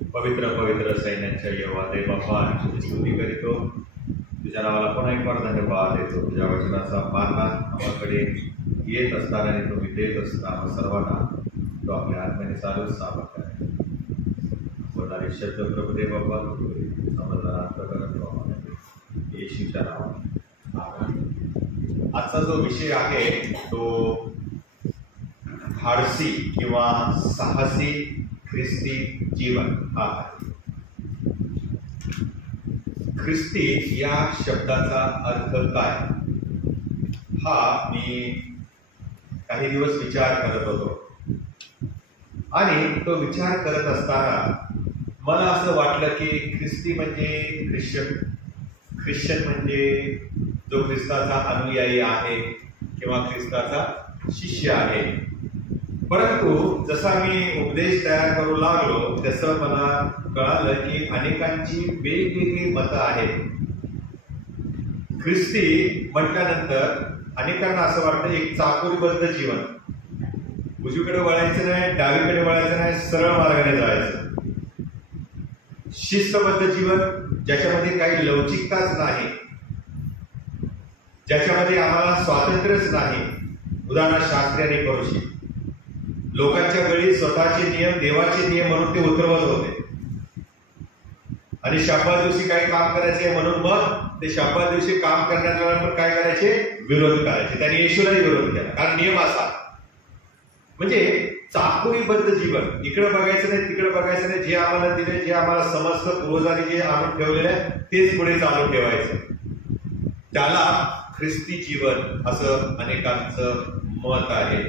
पवित्र पवित्र सैन्याच्या यहोवा देव बाप्पा तुझी स्तुती करीतो, तुझ्या नावाला पुन्हा एक वार धन्यवाद देतो. तुझ्या वचनाचा मानना आम्हाकडे येत असताना आणि तुम्ही देत असताना सर्वांना तो आपल्या आत्म्याने चालूच सावध आहे. बोलणारे शब्द प्रभुदेव बाप्पा समजणारा प्रकरण येशूच्या नावाने. आजचा जो विषय आहे तो धाडसी किंवा साहसी ख्रिस्ती जीवन हा आहे. ख्रिस्ती या शब्दाचा अर्थ काय हा मी काही दिवस विचार करत होतो आणि तो विचार करत असताना मला असं वाटलं की ख्रिस्ती म्हणजे ख्रिश्चन म्हणजे जो ख्रिस्ताचा अनुयायी आहे किंवा ख्रिस्ताचा शिष्य आहे. परंतु जसा मी उपदेश तयार करू लागलो तसं मला कळालं की अनेकांची वेगवेगळी मतं आहेत. ख्रिस्ती म्हटल्यानंतर अनेकांना असं वाटतं एक चाकोरीबद्ध जीवन, उजवीकडे वळायचं नाही, डावीकडे वळायचं नाही, सरळ मार्गाने जायचं. शिस्तबद्ध जीवन ज्याच्यामध्ये काही लवचिकताच नाही, ज्याच्यामध्ये आम्हाला स्वातंत्र्यच नाही. उदाहरणार्थ शास्त्री आणि फरोशी लोकांच्या वेळी स्वतःचे नियम देवाचे नियम म्हणून ते उतरवत होते आणि शब्दात दिवशी काही काम करायचे म्हणून मग ते शब्दात दिवशी काम करण्यानंतर काय करायचे, विरोध करायचे. त्यांनी येशूलाही विरोध केला कारण नियम असा. म्हणजे चाकोरीबद्ध जीवन, इकडे बघायचं नाही तिकडे बघायचं नाही, जे आम्हाला दिले, जे आम्हाला समजतं पूर्वजांनी जे आणून ठेवलेलं आहे तेच पुढे चालू ठेवायचं. त्याला ख्रिस्ती जीवन असं अनेकांचं मत आहे.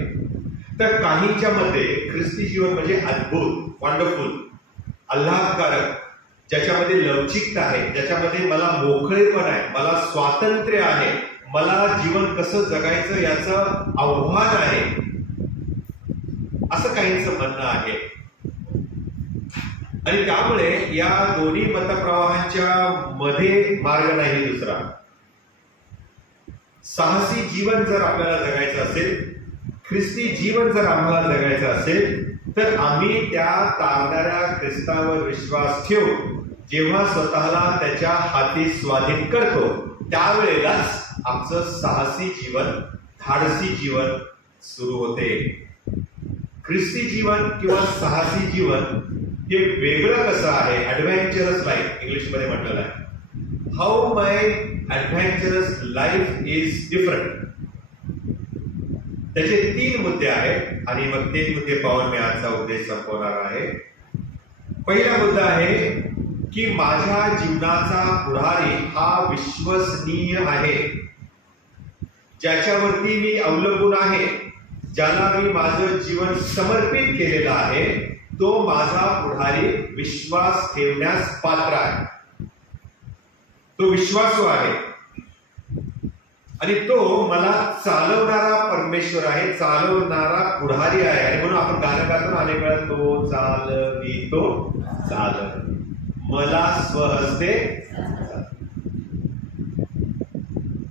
तर काहींच्या मते ख्रिस्ती जीवन म्हणजे अद्भुत, वंडरफुल, आल्हादकारक, ज्याच्यामध्ये लवचिकता आहे, ज्याच्यामध्ये मला मोकळेपण आहे, मला स्वातंत्र्य आहे, मला जीवन कसं जगायचं याचं आव्हान आहे, असं काहींचं म्हणणं आहे. आणि त्यामुळे या दोन्ही मतप्रवाहांच्या मध्ये मार्ग नाही दुसरा. साहसी जीवन जर आपल्याला जगायचं असेल, ख्रिस्ती जीवन जर आम्हाला जगायचं असेल तर आम्ही त्या तारणाऱ्या ख्रिस्तावर विश्वास ठेवू. जेव्हा स्वतःला त्याच्या हाती स्वाधीन करतो त्यावेळेलाच आमचं साहसी जीवन, धाडसी जीवन सुरू होते. ख्रिस्ती जीवन किंवा साहसी जीवन हे वेगळं कसं आहे? ऍडव्हेंचरस लाईफ इंग्लिशमध्ये म्हटलेलं आहे. How my adventurous life is different. त्याचे 3 मुद्दे आहेत आणि मग 3 मुद्दे पाहून मी आजचा उद्देश संपवणार आहे. पहिला मुद्दा आहे की माझ्या जीवनाचा पुढारी हा विश्वसनीय आहे, ज्याच्यावरती मी अवलंबून आहे, ज्याला मी माझं जीवन समर्पित केलेलं आहे, तो माझा पुढारी विश्वास ठेवण्यास पात्र आहे. तो विश्वासू आहे आणि तो मला चालवणारा परमेश्वर आहे, चालवणारा पुढारी आहे. आणि म्हणून आपण गाणं गातो ना अनेक वेळा, तो चालवितो चालव मला स्वहस्ते.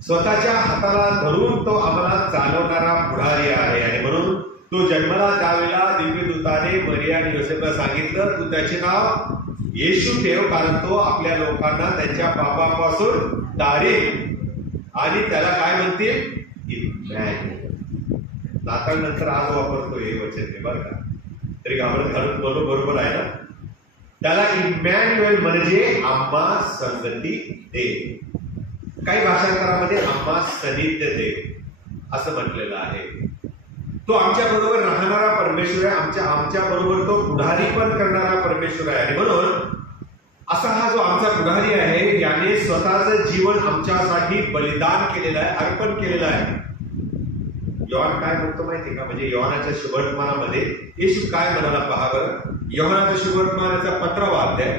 स्वतःच्या हाताला धरून तो आम्हाला चालवणारा पुढारी आहे. आणि म्हणून तो जन्माला त्यावेळेला दिव्यदूताने मरिया आणि योसेफला सांगितलं, तू त्याचे नाव येशू ठेव, कारण तो आपल्या लोकांना त्यांच्या पापापासून तारेल. आणि त्याला काय म्हणतील? इम्मॅन्युएल. नाताळनंतर आज वापरतो हे वचन, बरं का? तरी घाबरत घालून बोलू, बरोबर आहे ना? त्याला इम्मॅन्युएल म्हणजे आम्हा संगती दे. काही भाषांतरामध्ये आम्हा सानिध्य दे असं म्हटलेलं आहे. तो आमच्या बरोबर राहणारा परमेश्वर आहे, आमच्या बरोबर तो पुढारी पण करणारा परमेश्वर आहे. आणि म्हणून असा हा जो आमचा पुढारी आहे याने स्वतःचं जीवन आमच्यासाठी बलिदान केलेलं आहे, अर्पण केलेलं आहे. योहान काय म्हणतो माहिती का? म्हणजे योहानाच्या शुभवर्तमानामध्ये येशू काय म्हणाला पहा बरं. योहानाच्या शुभवर्तमानाचा 15वा अध्याय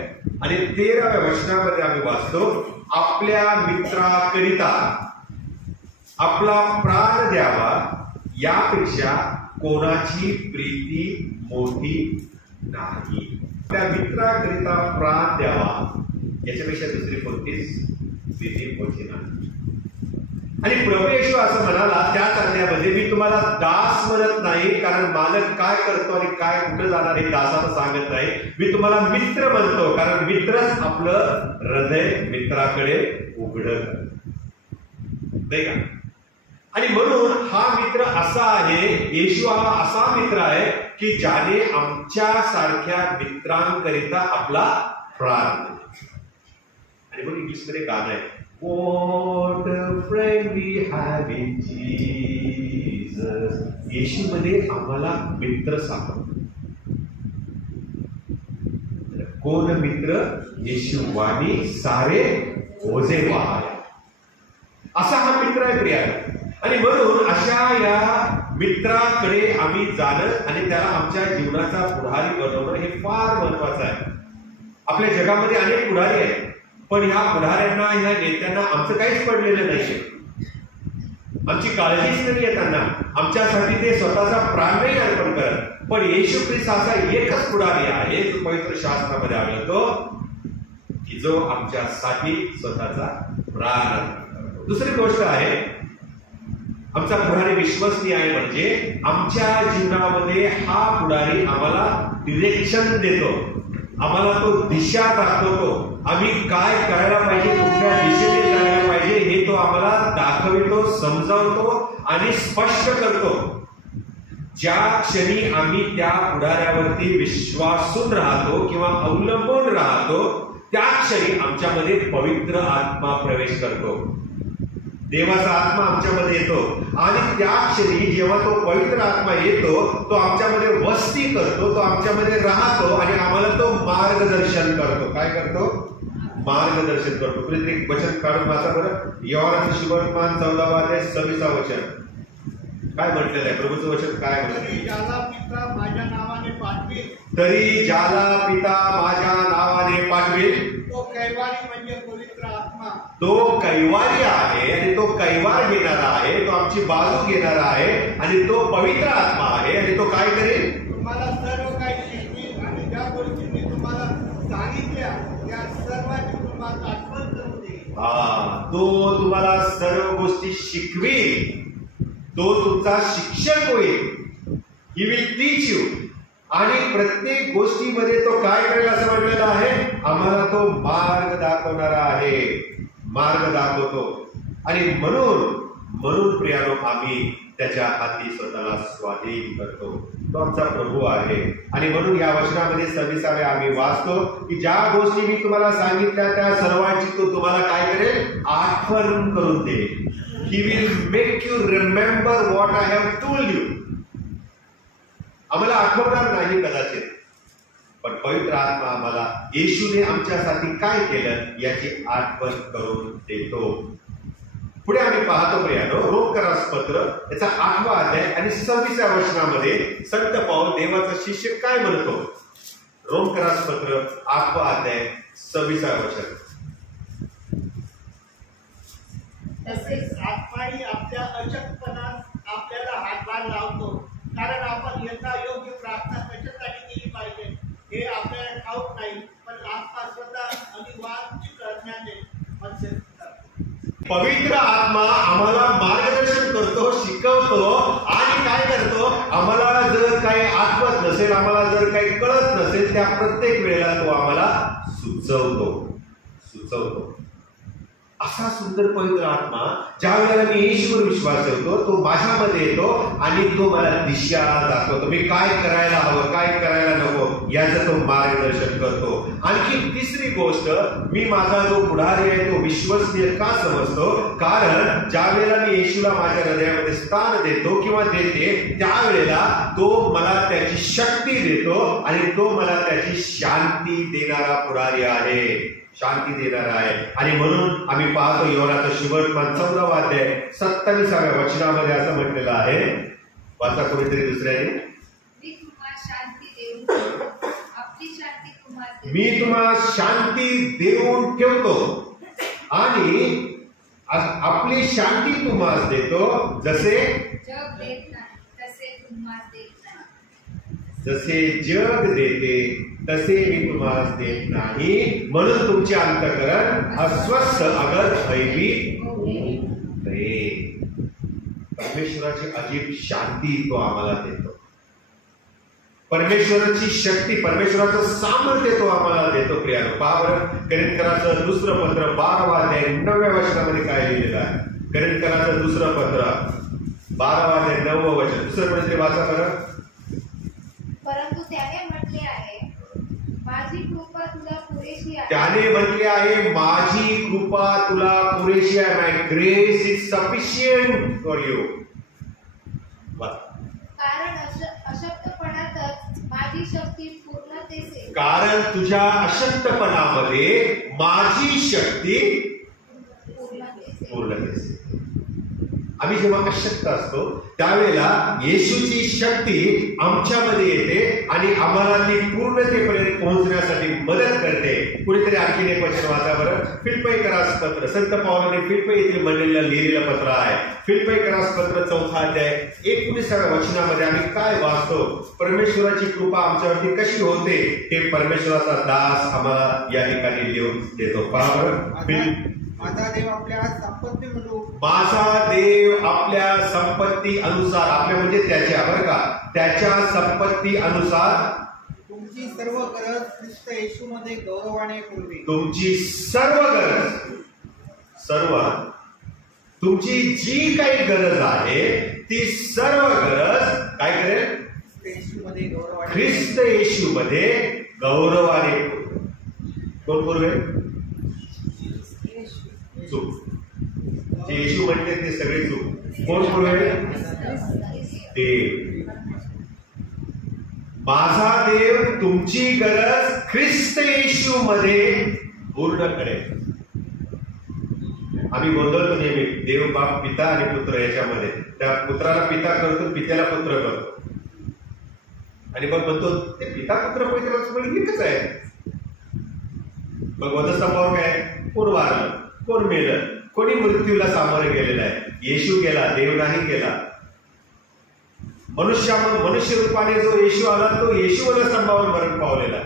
आणि 13व्या वचनामध्ये आम्ही वाचतो, आपल्या मित्राकरिता आपला प्राण द्यावा यापेक्षा कोणाची प्रीती मोठी नाही. त्या मित्राकरिता प्राण द्यावा याच्यापेक्षा दुसरी कोणतीच प्रीती मोठी नाही. आणि प्रभू येशू असं म्हणाला त्याच अध्यायामध्ये, मी तुम्हाला दास म्हणत नाही, कारण मालक काय करतो आणि काय कुठं जाणार हे दासाला सांगत नाही. मी तुम्हाला मित्र म्हणतो, कारण मित्रच आपलं हृदय मित्राकडे उघडत नाही का. आणि म्हणून हा मित्र असा आहे, येशू हा असा मित्र आहे की ज्याने आमच्या सारख्या मित्रांकरिता आपला प्राण. आणि म्हणून इंग्लिशमध्ये गाणं आहे, What a friend we have in Jesus. येशूमध्ये आम्हाला मित्र सापडतो. कोण मित्र? येशू वाणी सारे ओझे वाहाय, असा हा मित्र आहे प्रियाला. आणि म्हणून अशा या मित्राकडे आम्ही जाणं आणि त्याला आमच्या जीवनाचा पुढारी बनवणं हे फार महत्वाचं आहे. आपल्या जगामध्ये अनेक पुढारी आहेत, पण ह्या पुढाऱ्यांना, ह्या नेत्यांना आमचं काहीच पडलेलं नाही, आमची काळजीच नाही आहे त्यांना. आमच्यासाठी ते स्वतःचा प्राण नाही अर्पण करत. पण येशू ख्रिस्त असा एकच पुढारी आहे जो पवित्र शास्त्रामध्ये आढळतो की जो आमच्यासाठी स्वतःचा प्राण अर्पण करतो. दुसरी गोष्ट आहे, आमचा पुढारी विश्वसनीय आहे, म्हणजे आमच्या जीवनामध्ये हा पुढारी आम्हाला डिरेक्शन देतो, आम्हाला तो दिशा दाखवतो. आम्ही काय करायला पाहिजे, कुठल्या दिशेने जायला पाहिजे हे तो आम्हाला दाखवितो, समजावतो आणि स्पष्ट करतो. ज्या क्षणी आम्ही त्या पुढाऱ्यावरती विश्वासून राहतो किंवा अवलंबून राहतो, त्या क्षणी आमच्यामध्ये पवित्र आत्मा प्रवेश करतो, देवाचा आत्मा आमच्यामध्ये येतो. आणि त्या क्षणी जेव्हा तो पवित्र आत्मा येतो, तो आमच्यामध्ये वस्ती करतो, तो आमच्यामध्ये राहतो आणि आम्हाला तो मार्गदर्शन करतो. काय करतो? मार्गदर्शन करतो. कुठेतरी एक वचन काढून वाचा बरं, योहानाचे सुवर्तमान 14 अध्याय 26 वचन. काय म्हटलेलं आहे प्रभूचं वचन? काय म्हटलं? तरी ज्याला पिता माझ्या नावाने पाठवेल, तरी ज्याला पिता माझ्या नावाने पाठवेल, तो कैवारी म्हणजे पवित्र आत्मा. तो कैवारी आहे आणि तो कैवार घेणारा आहे, तो आमची बाजू घेणारा आहे आणि तो पवित्र आत्मा आहे. आणि तो काय करेल? तुम्हाला सर्व काही शिकवेल आणि ज्या गोष्टी मी तुम्हाला सांगितल्या त्या सर्वांची तुम्हाला आठवण करून देईल. तो तुम्हाला सर्व गोष्टी शिकवेल, तो तुमचा शिक्षक होईल. He will teach you. आणि प्रत्येक गोष्टीमध्ये तो काय करेल असं म्हटलेलं आहे, आम्हाला तो मार्ग दाखवणारा आहे, मार्ग दाखवतो. आणि म्हणून प्रियानो आम्ही त्याच्या हाती स्वतःला स्वाधीन करतो. तो आमचा प्रभू आहे. आणि म्हणून या वचनामध्ये 26 आम्ही वाचतो की ज्या गोष्टी मी तुम्हाला सांगितल्या त्या सर्वांची तो तुम्हाला काय करेल? आठवण करून देईल. He will make you remember what I have told you. आम्हाला आठवणार नाही कदाचित, पण पवित्र आत्मा आम्हाला येशूने आमच्यासाठी काय केलं याची आठवण करून देतो. पुढे आम्ही पाहतो प्रियानो, रोमकरास पत्र याचा 8वा अध्याय आणि 26व्या वचनामध्ये संत पाऊल देवाचा शिष्य काय म्हणतो. रोमकरास पत्र 8वा अध्याय 26व्या वचन. तसेच आत्माही आपल्या अशक्तपणात आपल्याला हातभार लावतो, कारण आपण यथा योग्य प्रार्थना कशासाठी केली पाहिजे हे आपल्याला ठाऊक नाही, पण आत्मा स्वतः अनिवार्य करण्याने मध्यस्थी करतो. पवित्र आत्मा आम्हाला मार्गदर्शन करतो, शिकवतो आणि काय करतो, आम्हाला जर काही आठवत नसेल, आम्हाला जर काही कळत नसेल, त्या प्रत्येक वेळेला तो आम्हाला सुचवतो. असा सुंदर पवित्र आत्मा ज्या वेळेला मी येशूवर विश्वास ठेवतो, तो माझ्यामध्ये येतो आणि तो मला दिशा दाखवतो. मी काय करायला हवं, काय करायला नको याचं तो मार्गदर्शन करतो. आणखी तिसरी गोष्ट, मी माझा जो पुढारी आहे तो विश्वसनीय का समजतो, कारण ज्या वेळेला मी येशूला माझ्या हृदयामध्ये स्थान देतो किंवा देते, त्यावेळेला तो मला त्याची शक्ती देतो आणि तो मला त्याची शांती देणारा पुढारी आहे, शांती देणार आहे. आणि म्हणून आम्ही पाहतो योहानाचा सुवर्तमान 14 अध्याय 27व्या वचनामध्ये असं म्हटलेलं आहे. वाचा कोणीतरी दुसऱ्याने. मी तुम्हाला शांती देऊन ठेवतो आणि आपली शांती तुम्हाला देतो, जसे जग देते तसे मी तुम्हाला देत नाही, म्हणून तुमचे अंतःकरण अस्वस्थ अगर भयभीत होऊ नये. परमेश्वराची अजीब शांती तो आम्हाला देतो. परमेश्वराची शक्ती, परमेश्वराचं सामर्थ्य तो आम्हाला देतो. प्रियानो, पहा बरं, करिंथकराचं दुसरं पत्र 12वा अध्याय 9व्या वचनामध्ये काय लिहिलेलं आहे. करिंथकराचं दुसरं पत्र 12वा अध्याय 9वं वचन. दुसरं पत्र वाचा बरं. परंतु त्याने म्हटले आहे, माझी कृपा तुला पुरेशी आहे. त्याने म्हटले आहे, माझी कृपा तुला पुरेशी आहे. My grace is sufficient for you. कारण अशक्तपणातच माझी शक्ती पूर्णतेस येते. कारण तुझ्या अशक्तपणामध्ये माझी शक्ती पूर्णतेस येते. आम्ही जेव्हा अशक्त असतो त्यावेळेला येशूची शक्ती आमच्यामध्ये येते आणि आम्हाला ती पूर्णतेपर्यंत पोहोचण्यासाठी मदत करते. कुणीतरी आणखीन एक वचन वाचा बरं. फिलिप्पीकरास पत्र, संत पौलाने फिलिप्पी येथील मंडळीला लिहिलेलं पत्र आहे. फिलिप्पीकरास पत्र 4था अध्याय 19व्या वचनामध्ये आम्ही काय वाचतो, परमेश्वराची कृपा आमच्यावरती कशी होते हे परमेश्वराचा दास आम्हाला या ठिकाणी लिहून देतो. पहा बरं. माझा देव आपल्या संपत्ती म्हणून, माझा देव आपल्या संपत्ती अनुसार, आपल्या म्हणजे त्याच्या, बरं का, त्याच्या संपत्ती अनुसार तुमची सर्व गरज ख्रिस्त येशूमध्ये गौरवाने पुरवी. तुमची सर्व गरज, सर्व तुमची जी काही गरज आहे ती सर्व गरज काय करेल, ख्रिस्त येशूमध्ये गौरवाने. कोण पुरवेल? चूक. जे येशू म्हणते ते सगळे चूक. कोण पुरवेल? देव. माझा देव तुमची गरज ख्रिस्त येशू मध्ये पूर्ण करेल. आम्ही गोंधळतो नेहमी देव बाप पिता आणि पुत्र याच्यामध्ये. त्या पुत्राला पिता करतो, पित्याला पुत्र करतो आणि मग म्हणतो ते पिता पुत्र पवित्र एकच आहे. मग वधस्तंभावर काय, कोण वारलं, कोण मेलं, कोणी मृत्यूला सामोरे गेलेलं आहे. येशू गेला, देव नाही गेला. मनुष्य रूपाने जो येशू आला तो येशू वधस्तंभावर मरण पावलेला.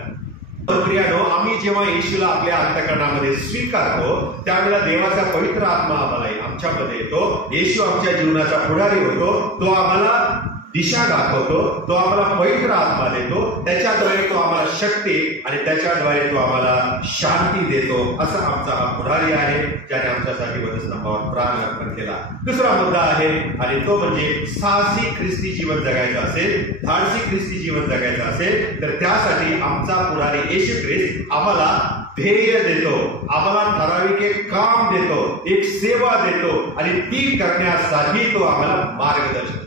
प्रियानो, आम्ही जेव्हा येशूला आपल्या अंतःकरणामध्ये स्वीकारतो त्यावेळेला देवाचा पवित्र आत्मा आम्हाला आमच्यामध्ये येतो. येशू आमच्या जीवनाचा पुढारी होतो. तो आम्हाला दिशा दाखवतो, तो आम्हाला पवित्र आत्मा देतो, त्याच्याद्वारे तो आम्हाला शक्ती आणि त्याच्याद्वारे तो आम्हाला शांती देतो. असा आमचा हा पुढारी आहे ज्याने आमच्यासाठी वधस्तंभावर प्राण अर्पण केला. दुसरा मुद्दा आहे आणि तो म्हणजे साहसी ख्रिस्ती जीवन जगायचं असेल, धाडसी ख्रिस्ती जीवन जगायचं असेल तर त्यासाठी आमचा पुढारी येशू ख्रिस्त आम्हाला ध्येय देतो, आम्हाला ठराविक एक काम देतो, एक सेवा देतो आणि ती करण्यासाठी तो आम्हाला मार्गदर्शन.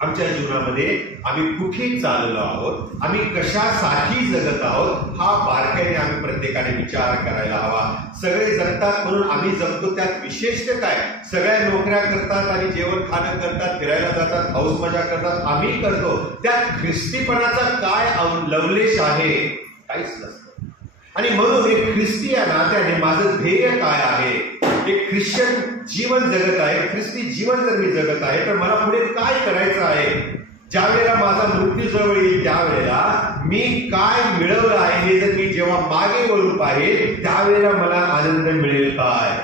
आमच्या जीवनामध्ये आम्ही कुठे चाललो आहोत, आम्ही कशासाठी जगत आहोत हा बारकाईने आम्ही प्रत्येकाने विचार करायला हवा. सगळे जगतात म्हणून आम्ही जगतो त्यात विशेषतः काय, सगळ्या नोकऱ्या करतात आणि जेवण खाणं करतात, फिरायला जातात, हौस मजा करतात, आम्ही करतो. त्यात ख्रिस्तीपणाचा काय लवलेश आहे? काहीच नसतं. आणि म्हणून एक ख्रिस्ती या नात्याने माझं ध्येय काय आहे, एक ख्रिश्चन जीवन जगत आहे, ख्रिस्ती जीवन जर मी जगत आहे तर मला पुढे काय करायचं आहे. ज्या वेळेला माझा मृत्यू जवळ येईल त्यावेळेला मी काय मिळवलं आहे हे जर मी जेव्हा मागे वळून पाहिजे त्यावेळेला मला आनंद मिळेल काय,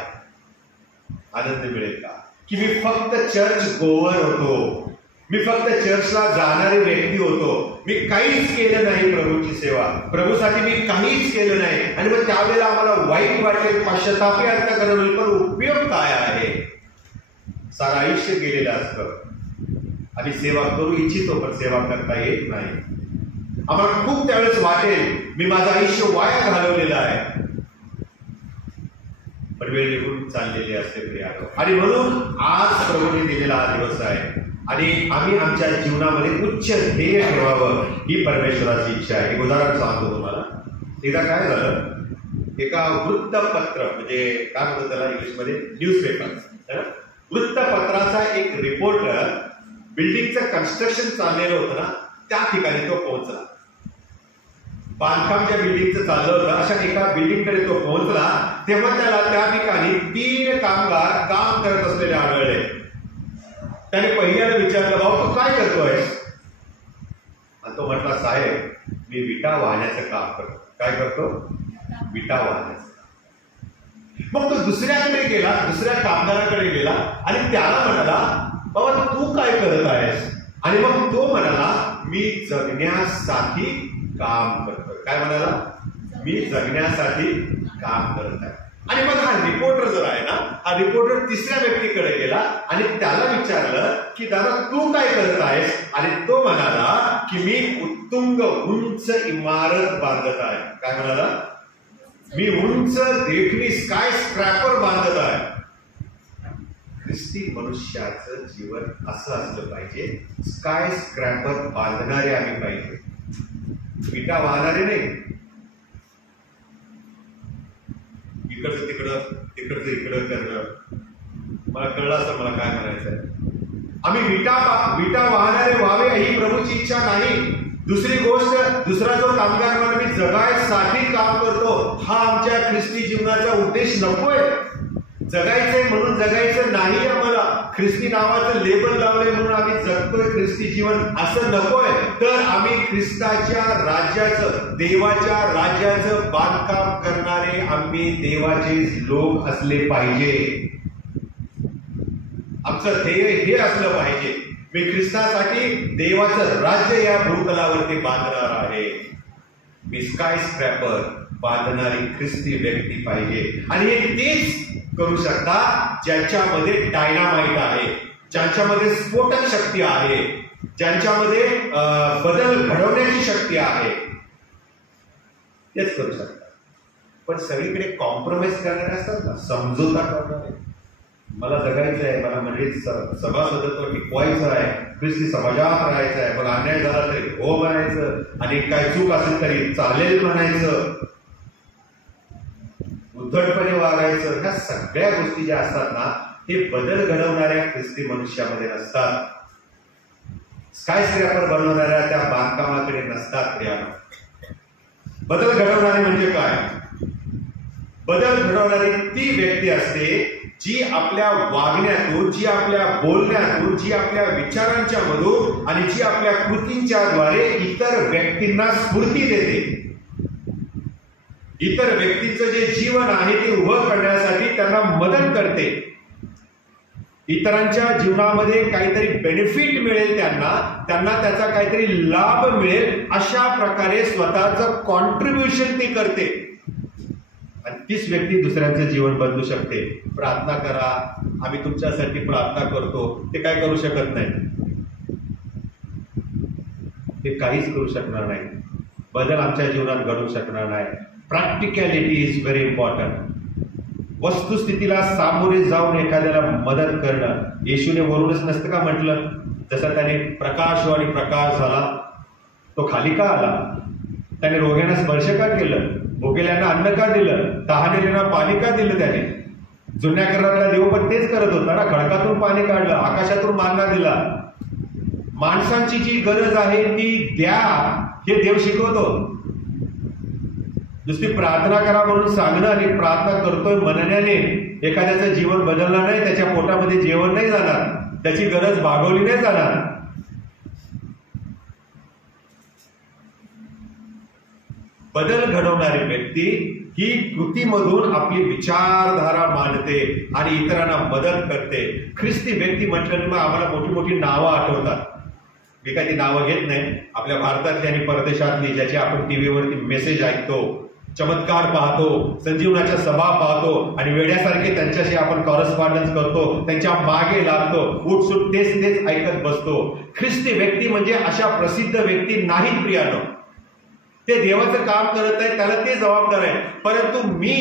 आनंद मिळेल का, की मी फक्त चर्च गोवर होतो, मी फक्त चर्चला जाणारी व्यक्ती होतो, मी काहीच केलं नाही प्रभूची सेवा, प्रभूसाठी मी काहीच केलं नाही. आणि मग त्यावेळेला आम्हाला वाईट वाटेल, पश्चातापी अर्थ करवली, पण उपयोग काय आहे? सारा आयुष्य गेलेलं असतं. आम्ही सेवा करू इच्छितो पण सेवा करता येत नाही. आम्हाला खूप त्यावेळेस वाटेल मी माझं आयुष्य वाया घालवलेलं आहे, पण वेळ निघून चाललेली असते प्रियानो. आणि म्हणून आज प्रभूने दिलेला हा दिवस आहे आणि आम्ही आमच्या जीवनामध्ये उच्च ध्येय ठेवावं ही परमेश्वराची इच्छा आहे. एक उदाहरण सांगतो तुम्हाला. एकदा काय झालं, एका वृत्तपत्र म्हणजे काय म्हणतो त्याला इंग्लिशमध्ये, न्यूजपेपर, वृत्तपत्राचा एक रिपोर्टर बिल्डिंगचं कन्स्ट्रक्शन चाललेलं होतं ना त्या ठिकाणी तो पोहोचला. बांधकाम ज्या बिल्डिंगचं चाललं होतं अशा एका बिल्डिंगकडे तो पोहोचला तेव्हा त्याला त्या ठिकाणी 3 कामगार काम करत असलेले आढळले. त्याने पहिल्याला विचारलं, भाऊ तू काय करतोय? आणि तो म्हटला, साहेब मी विटा वाहण्याचं काम करतो. काय करतो? विटा वाहण्याचं. मग तो दुसऱ्याकडे गेला, दुसऱ्या कामगाराकडे गेला आणि त्याला म्हणाला, बाबा तू काय करत आहेस? आणि मग तो म्हणाला, मी जगण्यासाठी काम करतोय. काय म्हणाला? मी जगण्यासाठी काम करत आहे. आणि मग हा रिपोर्टर जो आहे ना, हा रिपोर्टर तिसऱ्या व्यक्तीकडे गेला आणि त्याला विचारलं की दादा तू काय करत आहेस? आणि तो म्हणाला की मी उत्तुंग उंच इमारत बांधत आहे. काय म्हणाला? मी उंच देखणी स्काय स्क्रॅपर बांधत आहे. ख्रिस्ती मनुष्याचं जीवन असं असलं पाहिजे, स्काय स्क्रॅपर बांधणारे आम्ही पाहिजे, विटा वाहणारे नाही. इकडचं तिकडं, तिकडचं इकडं करणं. मला कळलं असं मला काय म्हणायचंय. आम्ही विटा वाहणारे व्हावे ही प्रभूची इच्छा नाही. दुसरी गोष्ट, दुसरा जो कामगार म्हणून मी जगायसाठी काम करतो, हा आमच्या ख्रिस्ती जीवनाचा उद्देश नकोय. जगायचंय म्हणून जगायचं नाही आम्हाला. ख्रिस्ती नावाचं लेबल लावलंय म्हणून आम्ही जगतोय ख्रिस्ती जीवन असं नकोय. तर आम्ही ख्रिस्ताच्या राज्याचं, देवाच्या राज्याचं बांधकाम करणारे आम्ही देवाचे लोक असले पाहिजे. आमचं ध्येय हे असलं पाहिजे, मी ख्रिस्तासाठी देवाचं राज्य या भूतलावरती बांधणार आहे. मी स्काय स्क्रॅपर बांधणारी ख्रिस्ती व्यक्ती पाहिजे. आणि हे तेच करू शकता ज्यांच्यामध्ये डायनामाइट आहे, ज्यांच्यामध्ये स्फोटक शक्ती आहे, ज्यांच्यामध्ये बदल घडवण्याची शक्ती आहे, तेच करू शकतात. पण सगळीकडे कॉम्प्रोमाइज करणारे असतात ना, समझोता करणारे. मला जगायचं आहे, मला म्हणजे सभासदत्व टिकवायचं आहे, ख्रिस्ती समाजात राहायचं आहे, मला अन्याय झाला तरी हो म्हणायचं, आणि काय चूक असेल तरी चालेल म्हणायचं, उद्धटपणे वागायचं. ह्या सगळ्या गोष्टी ज्या असतात ना, ते बदल घडवणाऱ्या ख्रिस्ती मनुष्यामध्ये नसतात. स्काय स्क्रॅपर बनवणाऱ्या त्या बांधकामाकडे नसतात. प्रियानो, बदल घडवणारे म्हणजे काय? बदल घडवणारी ती व्यक्ती असते जी आपल्या वागण्यातून, जी आपल्या बोलण्यातून, जी आपल्या विचारांच्या मधून आणि जी आपल्या कृतींच्या द्वारे इतर व्यक्तींना स्फूर्ती देते. इतर व्यक्तीचं जे जीवन आहे ते उभं करण्यासाठी त्यांना मदत करते. इतरांच्या जीवनामध्ये काहीतरी बेनिफिट मिळेल, त्यांना त्याचा काहीतरी लाभ मिळेल, अशा प्रकारे स्वतःचं कॉन्ट्रीब्युशन ती करते. आणि तीच व्यक्ती दुसऱ्यांचं जीवन बदलू शकते. प्रार्थना करा, आम्ही तुमच्यासाठी प्रार्थना करतो, ते काय करू शकत नाही, ते काहीच करू शकणार नाही. बदल आमच्या जीवनात घडू शकणार नाही. Practicality is very important. वस्तुस्थितीला सामोरे जाऊन एखाद्याला मदत करणं. येशूने वरूनच नसतं का म्हटलं, जसं त्याने प्रकाशवाणी प्रकाश झाला, तो खाली का आला? त्याने रोग्यांना स्पर्श का केलं? भुकेल्यांना अन्न का दिलं? तहानेल्यांना पाणी का दिलं? त्याने जुन्या करारातला देव पण तेच करत होता ना. खडकातून पाणी काढलं, आकाशातून मानना दिला. माणसांची जी गरज आहे ती द्या, हे देव शिकवतो. नुसती प्रार्थना करा म्हणून सांगणं आणि प्रार्थना करतोय म्हणण्याने एखाद्याचं जीवन बदलणार नाही, त्याच्या पोटामध्ये जेवण नाही जाणार, त्याची गरज भागवली नाही जाणार. बदल घडवणारी व्यक्ती ही कृतीमधून आपली विचारधारा मांडते आणि इतरांना मदत करते. ख्रिस्ती व्यक्ती म्हटलं मग आम्हाला मोठी मोठी नावं आठवतात. मी काही ती नावं घेत नाही. आपल्या भारतातली आणि परदेशातली, ज्याची आपण टीव्हीवरती मेसेज ऐकतो, चमत्कार पाहतो, संजीवनाच्या सभा पाहतो आणि वेड्यासारखे त्यांच्याशी आपण कॉरस्पॉन्डन्स करतो, त्यांच्या मागे लागतो, उठसूट तेच तेच ऐकत बसतो. ख्रिस्ती व्यक्ती म्हणजे अशा प्रसिद्ध व्यक्ती नाहीत प्रियानो. ते देवाचं काम करत आहेत, त्याला ते जबाबदार आहे. परंतु मी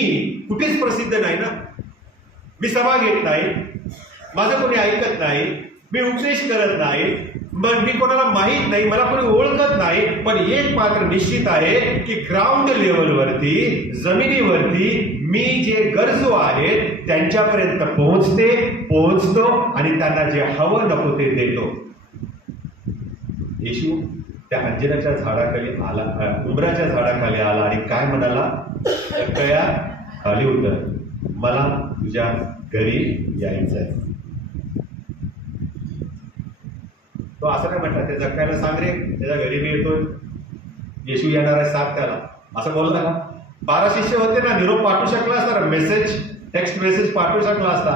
कुठेच प्रसिद्ध नाही ना. मी सभा घेत नाही, माझं कोणी ऐकत नाही, मी उपदेश करत नाही, मग मी कोणाला माहीत नाही, मला कोणी ओळखत नाही. पण एक मात्र निश्चित आहे की ग्राउंड लेवलवरती, जमिनीवरती मी जे गरजू आहेत त्यांच्यापर्यंत पोहोचतो आणि त्यांना जे हवं नको ते देतो. येशू त्या अंजिराच्या झाडाखाली आला, उंबराच्या झाडाखाली आला आणि काय म्हणाला? कया खाली उतर, मला तुझ्या घरी यायचं आहे. तो असं काय म्हटला, ते जगण्याला सांग रे, त्याच्या घरी मी येतोय, येशू येणार आहे, सांग त्याला, असं बोलला का? 12 शिष्य होते ना, निरोप पाठवू शकला असता मेसेज टेक्स्ट मेसेज पाठवू शकला असता,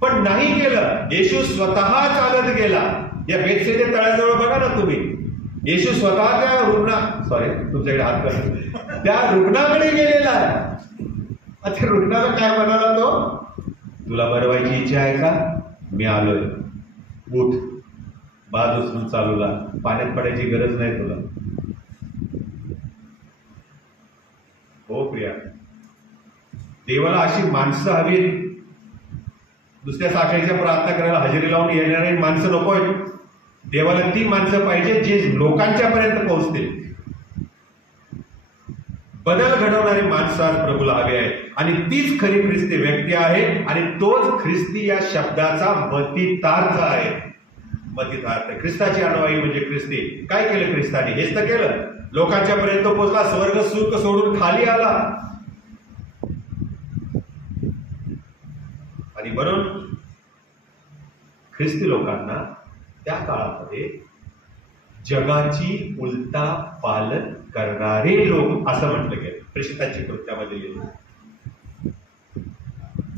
पण नाही केलं. येशू स्वतः चालत गेला. या बेथसेदा तळ्याजवळ बघा ना तुम्ही, येशू स्वतः तुमच्याकडे हात कर, त्या रुग्णाकडे गेलेला आहे. त्या रुग्णाला काय म्हणाला तो, तुला बरं व्हायची इच्छा आहे का, मी आलोय, उठ, बाज उचलून चालू लाग, पाण्यात पडायची गरज नाही तुला. हो प्रिया, देवाला अशी माणसं हवी, दुसऱ्या साखळीच्या प्रार्थना करायला हजेरी लावून येणारी माणसं नको आहेत. देवाला ती माणसं पाहिजे जे लोकांच्या पर्यंत पोहोचतील. बदल घडवणारी माणसं आज प्रभूला हवी आहे, आणि तीच खरी ख्रिस्ती व्यक्ती आहे, आणि तोच ख्रिस्ती या शब्दाचा मतितार्थ आहे. मतितार्थ, ख्रिस्ताची अनुयायी म्हणजे ख्रिस्ती. काय केलं ख्रिस्ताने? हेच तर केलं. लोकांच्या पर्यंत पोहोचला, स्वर्ग सुख सोडून खाली आला. आणि म्हणून ख्रिस्ती लोकांना त्या काळामध्ये जगाची उलटा पालन करणारे लोक असं म्हटलं गेलं. प्रेषितांची कृत्यामध्ये लिहिलं,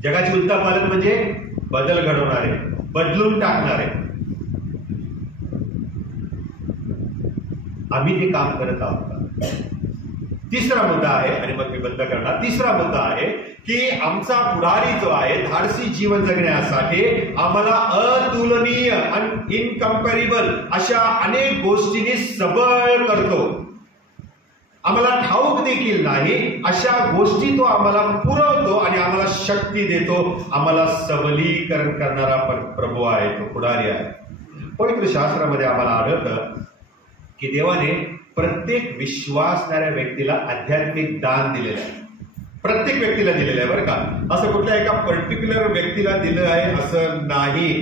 जगाची उलटा पालन म्हणजे बदल घडवणारे, बदलून टाकणारे. आम्ही ते काम करत आहोत. तिसरा मुद्दा आहे, आणि मग मी बंद करणार. तिसरा मुद्दा आहे की आमचा पुढारी जो आहे धाडसी जीवन जगण्यासाठी आम्हाला अतुलनीय आणि इनकम्पॅरेबल अशा अनेक गोष्टींनी सबळ करतो. आम्हाला ठाऊक देखील नाही अशा गोष्टी तो आम्हाला पुरवतो आणि आम्हाला शक्ती देतो. आम्हाला सबलीकरण करणारा प्रभू आहे, तो पुढारी आहे. पवित्र शास्त्रामध्ये आम्हाला आढळतं की देवाने प्रत्येक विश्वासणाऱ्या व्यक्तीला आध्यात्मिक दान दिलेलं आहे. प्रत्येक व्यक्तीला दिलेलं आहे बरं का, असं कुठल्या एका पर्टिक्युलर व्यक्तीला दिलं आहे असं नाही.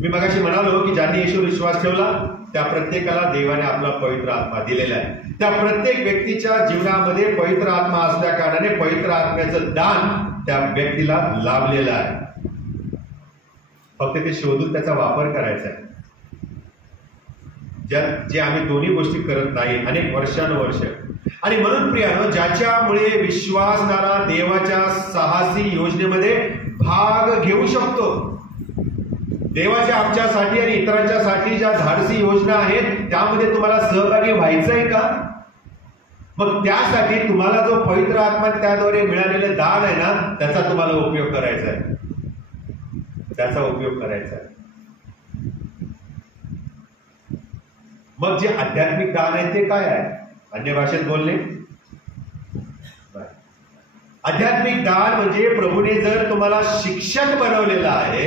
मी मगाशी म्हणालो की ज्यांनी येशूवर विश्वास ठेवला त्या प्रत्येकाला देवाने आपला पवित्र आत्मा दिलेला आहे. त्या प्रत्येक व्यक्तीच्या जीवनामध्ये पवित्र आत्मा असल्या कारणाने पवित्र आत्म्याचं दान त्या व्यक्तीला लाभलेलं आहे. फक्त ते शोधून त्याचा वापर करायचा आहे. जे आम्ही दोन्ही गोष्टी करत नाही अनेक वर्षानुवर्ष. आणि म्हणून प्रियानो, ज्याच्यामुळे विश्वासणारा देवाच्या साहसी योजनेमध्ये भाग घेऊ शकतो. देवाच्या आमच्यासाठी आणि इतरांच्यासाठी ज्या धाडसी योजना आहेत त्यामध्ये तुम्हाला सहभागी व्हायचंय का? मग त्यासाठी तुम्हाला जो पवित्र आत्मा त्याद्वारे मिळालेलं दान आहे ना, त्याचा तुम्हाला उपयोग करायचा आहे. त्याचा उपयोग करायचा आहे. मग जे आध्यात्मिक दान आहे ते काय आहे? अन्य भाषेत बोलणे. आध्यात्मिक दान म्हणजे प्रभूने जर तुम्हाला शिक्षक बनवलेला आहे,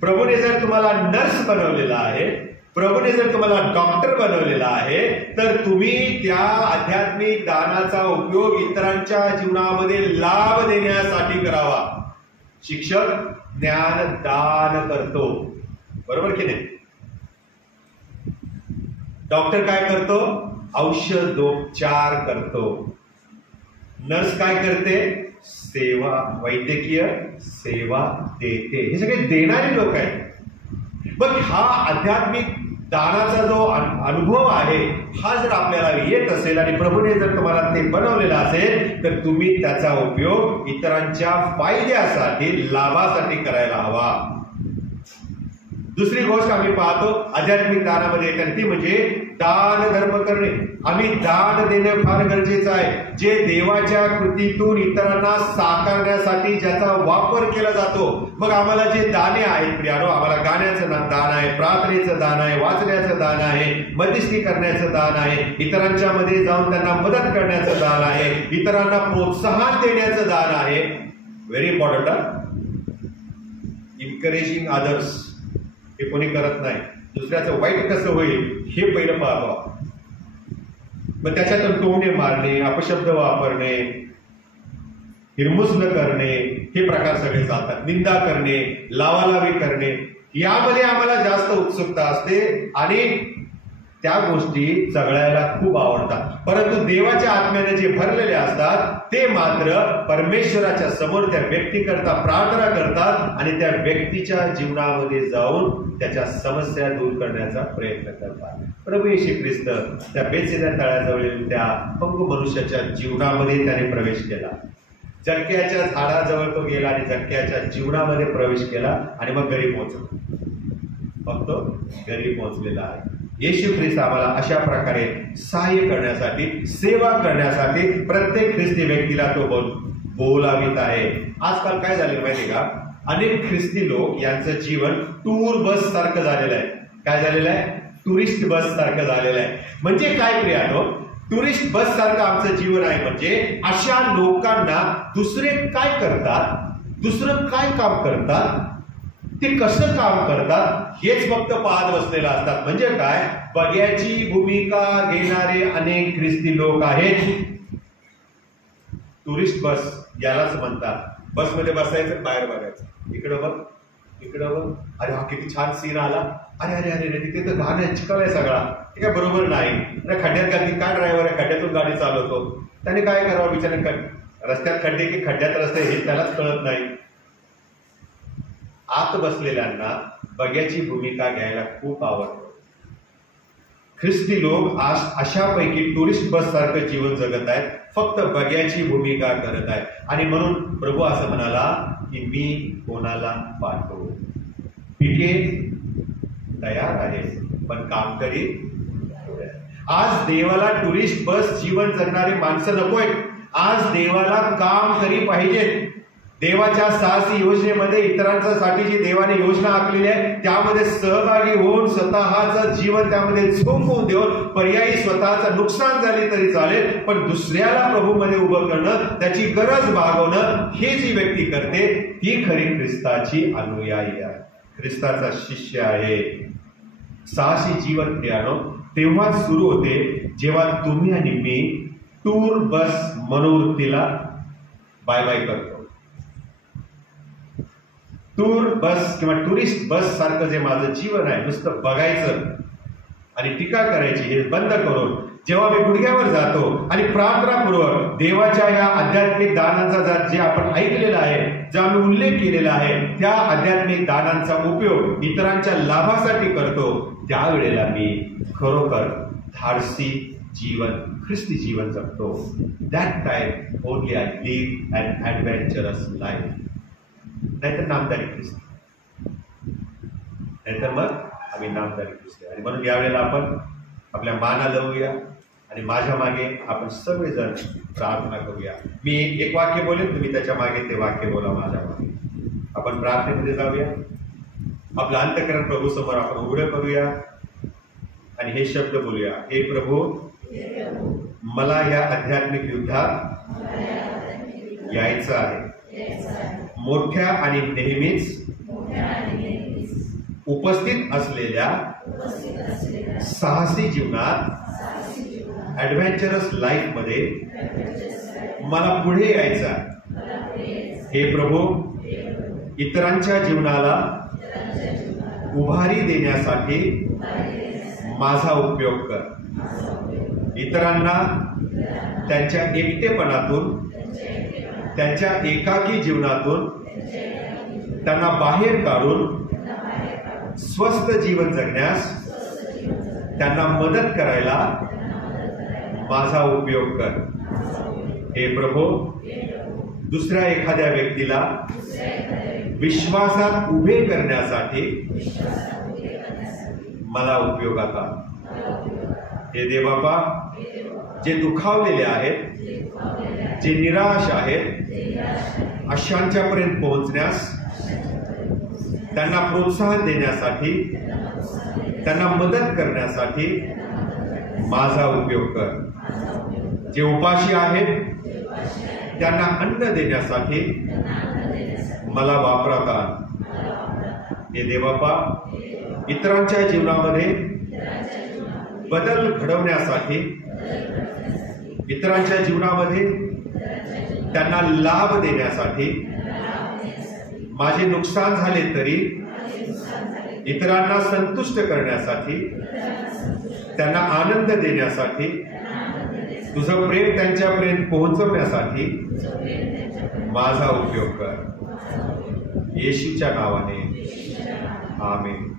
प्रभूने जर तुम्हाला नर्स बनवलेला आहे, प्रभूने जर तुम्हाला डॉक्टर बनवलेला आहे, तर तुम्ही त्या आध्यात्मिक दानाचा उपयोग इतरांच्या जीवनामध्ये लाभ देण्यासाठी करावा. शिक्षक ज्ञान दान करतो, बरोबर की नाही? डॉक्टर काय करतो? औषधोपचार करतो. नर्स काय करते? सेवा, वैद्यकीय सेवा देते. हे सगळे देणारे लोक आहेत. मग हा आध्यात्मिक दानाचा जो अनुभव आहे हा जर आपल्याला येत असेल आणि प्रभूने जर तुम्हाला ते बनवलेलं असेल, तर तुम्ही त्याचा उपयोग इतरांच्या फायद्यासाठी, लाभासाठी करायला हवा. दुसरी गोष्ट आम्ही पाहतो आध्यात्मिक दानामध्ये ती म्हणजे दान धर्म करणे. आम्ही दान देणं फार गरजेचं आहे. जे देवाच्या कृतीतून इतरांना साकारण्यासाठी ज्याचा वापर केला जातो. मग आम्हाला जे दाने आहेत प्रियानो, आम्हाला गाण्याचं दान आहे, प्रार्थनेचं दान आहे, वाचण्याचं दान आहे, मध्यस्थी करण्याचं दान आहे, इतरांच्या मध्ये जाऊन त्यांना मदत करण्याचं दान आहे, इतरांना प्रोत्साहन देण्याचं दान आहे. Very important. इन्करेजिंग अदर्स हे कोणी करत नाही. दुसऱ्याचं वाईट कसं होईल हे पहिलं पाहावं. मग त्याच्यातून टोमणे मारणे, अपशब्द वापरणे, हिरमुसणं करणे हे प्रकार सगळे चालतात. निंदा करणे, लावालावी करणे यामध्ये आम्हाला जास्त उत्सुकता असते आणि त्या गोष्टी चघळायला खूप आवडतात. परंतु देवाच्या आत्म्याने जे भरलेले असतात ते मात्र परमेश्वराच्या समोर त्या व्यक्तीकरता प्रार्थना करतात आणि त्या व्यक्तीच्या जीवनामध्ये जाऊन त्याच्या समस्या दूर करण्याचा प्रयत्न करतात. प्रभू येशू ख्रिस्त त्या बेथसेदा तळ्याजवळील त्या पंगू मनुष्याच्या जीवनामध्ये त्याने प्रवेश केला. झटक्याच्या झाडाजवळ तो गेला आणि झटक्याच्या जीवनामध्ये प्रवेश केला आणि मग घरी पोहोचला. मग तो घरी पोहोचलेला आहे. येशू ख्रिस्त आम्हाला अशा प्रकारे सहाय्य करण्यासाठी, सेवा करण्यासाठी प्रत्येक ख्रिस्ती व्यक्तीला तो बोलावित आहे. आजकाल काय झालेलं माहिती का, अनेक ख्रिस्ती लोक यांचं जीवन टूर बस सारखं झालेलं आहे. काय झालेलं आहे? टुरिस्ट बस सारखं झालेलं आहे. म्हणजे काय प्रियानो, टुरिस्ट बस सारखं आमचं जीवन आहे. म्हणजे अशा लोकांना दुसरे काय करतात, दुसरं काय काम करतात, ते कसं काम करतात हेच फक्त पाहत बसलेलं असतात. म्हणजे काय, बघ्याची भूमिका घेणारे अनेक ख्रिस्ती लोक आहेत. टुरिस्ट बस यालाच म्हणतात. बसमध्ये बसायचं, बाहेर बघायचं, इकडं बघ, इकडं बघ, अरे हा किती छान सीन आला, अरे अरे अरे तिथे तर गाणं चिकलाय सगळा, ते काय बरोबर नाही. खड्ड्यात घातली, काय ड्रायव्हर आहे, खड्ड्यातून गाडी चालवतो, त्याने काय करावं बिचारे, रस्त्यात खड्डे की खड्ड्यात रस्ते हे त्यालाच कळत नाही. आत बसलेल्यांना बघ्याची भूमिका घ्यायला खूप आवडतं. ख्रिस्ती लोक आज अशापैकी टुरिस्ट बस सारखं जीवन जगत आहेत, फक्त बघ्याची भूमिका करत आहेत. आणि म्हणून प्रभू असं म्हणाला की मी कोणाला पाठवू, पिके तयार आहे पण काम करी. आज देवाला टुरिस्ट बस जीवन जगणारे माणसं नकोय. आज देवाला काम करी पाहिजेत. देवाच्या साहसी योजनेमध्ये इतरांसाठी जी देवाने योजना आखलेली आहे त्यामध्ये सहभागी होऊन स्वतःचं जीवन त्यामध्ये झोकून देऊन, पर्यायी स्वतःचं नुकसान झाले तरी चालेल, पण दुसऱ्याला प्रभूमध्ये उभं करणं, त्याची गरज भागवणं, हे जी व्यक्ती करते ती खरी ख्रिस्ताची अनुयायी आहे, ख्रिस्ताचा शिष्य आहे. साहसी जीवन प्रियानो तेव्हाच सुरू होते जेव्हा तुम्ही आणि मी टूर बस मनोवृत्तीला बाय बाय करतो. टूर बस किंवा टुरिस्ट बस सारखं जे माझं जीवन आहे, नुसतं बघायचं आणि टीका करायची हे बंद करून जेव्हा मी गुडघ्यावर जातो आणि प्रार्थनापूर्वक देवाच्या या आध्यात्मिक दानांचा जे आपण ऐकलेला आहे, जो आम्ही उल्लेख केलेला आहे, त्या आध्यात्मिक दानांचा उपयोग इतरांच्या लाभासाठी करतो, त्यावेळेला मी खरोखर धाडसी जीवन, ख्रिस्ती जीवन जगतो. That time only I live an adventurous life. नाहीतर नामदारी ख्रिस्ती, नाहीतर मग आम्ही नामदारी ख्रिस्ती. आणि म्हणून यावेळेला आपण आपल्या माना लावूया आणि माझ्या मागे आपण सर्वजण प्रार्थना करूया. मी एक वाक्य बोलेन, तुम्ही त्याच्या मागे ते वाक्य बोला माझ्या मागे. आपण प्रार्थनेमध्ये जाऊया. आपलं अंतःकरण प्रभू समोर आपण उघडं करूया आणि हे शब्द बोलूया. हे प्रभू, मला या आध्यात्मिक युद्धात यायचं आहे. मोठ्या आणि नेहमीच उपस्थित असलेल्या साहसी जीवनात, ॲडव्हेंचरस लाईफ मध्ये मला पुढे यायचं आहे. हे प्रभू, इतरांच्या जीवनाला उभारी देण्यासाठी माझा उपयोग कर. इतरांना त्यांच्या एकटेपणातून, त्यांच्या एकाकी जीवनातून त्यांना बाहेर काढून स्वस्थ जीवन जगण्यास त्यांना मदत करायला माझा उपयोग कर. हे प्रभू, दुसऱ्या एखाद्या व्यक्तीला विश्वासात उभे करण्यासाठी मला उपयोगात आण. हे देवबापा, जे दुखावलेले आहेत, जे निराश आहेत, अशांच्यापर्यंत पोहोचण्यास, त्यांना प्रोत्साहन देण्यासाठी, त्यांना मदत करण्यासाठी माझा उपयोग कर. जे उपाशी आहेत त्यांना अन्न देण्यासाठी मला वापरात आण. हे देवबापा, इतरांच्या जीवनामध्ये बदल घडवण्यासाठी, इतरांच्या जीवनामध्ये त्यांना लाभ देण्यासाठी, माझे नुकसान झाले तरी इतरांना संतुष्ट करण्यासाठी, त्यांना आनंद देण्यासाठी, तुझं प्रेम त्यांच्यापर्यंत पोहोचवण्यासाठी माझा उपयोग कर. येशूच्या नावाने आमेन.